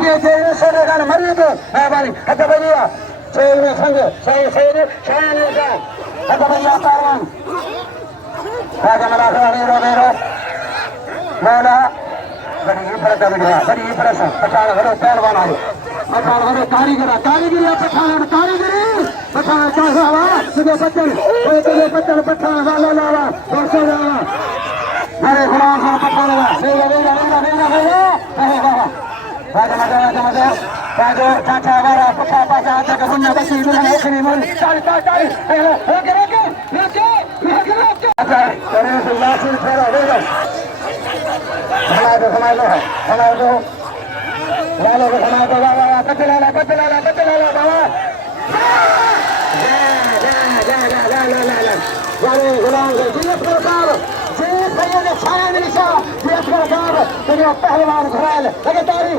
India China Senegal Maribu Habari Hatabaya China Sango China Hatabaya Taiwan Hagamara Romero Mola बड़ी प्रश्न पठान घरों पहलवान आए पठान घरों कारीगरी पठान कारीगरी पठान चाहवा तुझे बच्चन पठान वाला लावा दोस्तों लावा अरे गुलाम खान पठान वाला वेगा वेगा वेगा वेगा वेगा राजा मजा मजा राजो चाचा वाला पठा पासा आता का बुन्ना बसी दुल्हन ओखनी मोल ताली ताली ताली रोके रोके रोके रोके रोके अच्छा तेरे से लाठी फेरा वेगा हमारे हमारे को लालो को हमारे बाबा पतलाला बाबा वाले गुलाम के जीत सरकार जीत भैया ने छाया निशा जीत सरकार तेरे पहलवान घराल लगातारी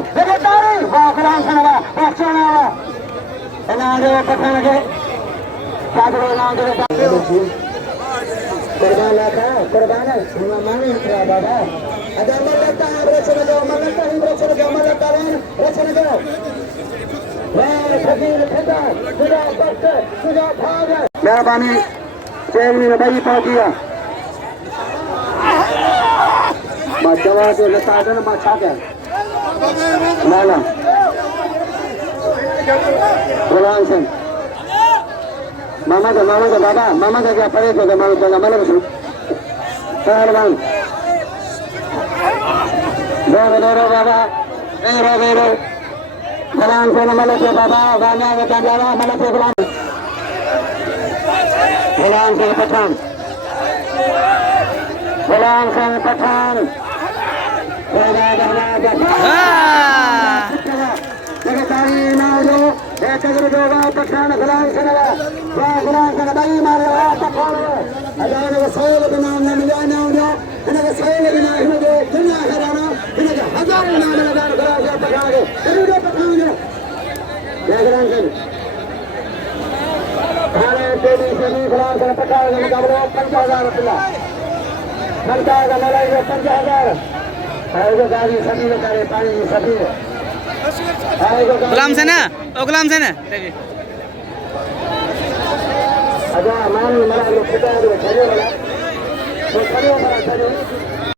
वाह गुलाम सनवा वाह सोनावा इनारे पठान के साधु नाम के कुर्बान है माने बाबा ada malaka rachana go malaka rachana go malaka rachana go wah khadil khada tuja bakta tuja bhaga मेहरबानी चेयरमैन ने भाई पा दिया बादवा जो लताजन माछा के माला गुलाम सिंह मामा का बाबा मामा का क्या परे तो मामा का मतलब पहलवान Dero baba, dero. Gulam se namale ke baba, gana ke tanjara namale ke gulam. Gulam se pathan. Sekretari Naujo, Sekretari Joga Pathan, Gulam se nala. Gulam se nabai mara pathan. Adana ke soal ke naam na miya Naujo, ina ke soal ke naam na jo dunia harana. हजार नाम लगा गया पठान जरूर पठान जागरण से थाने देवी से गुलाम से पठान का मुकाबला 50,000 रुपया खर्चा का मलाई 50,000 आएगा गाड़ी सभी बेचारे पानी सभी गुलाम से ना अच्छा मान मरा लोग खड़े वाला तो खड़े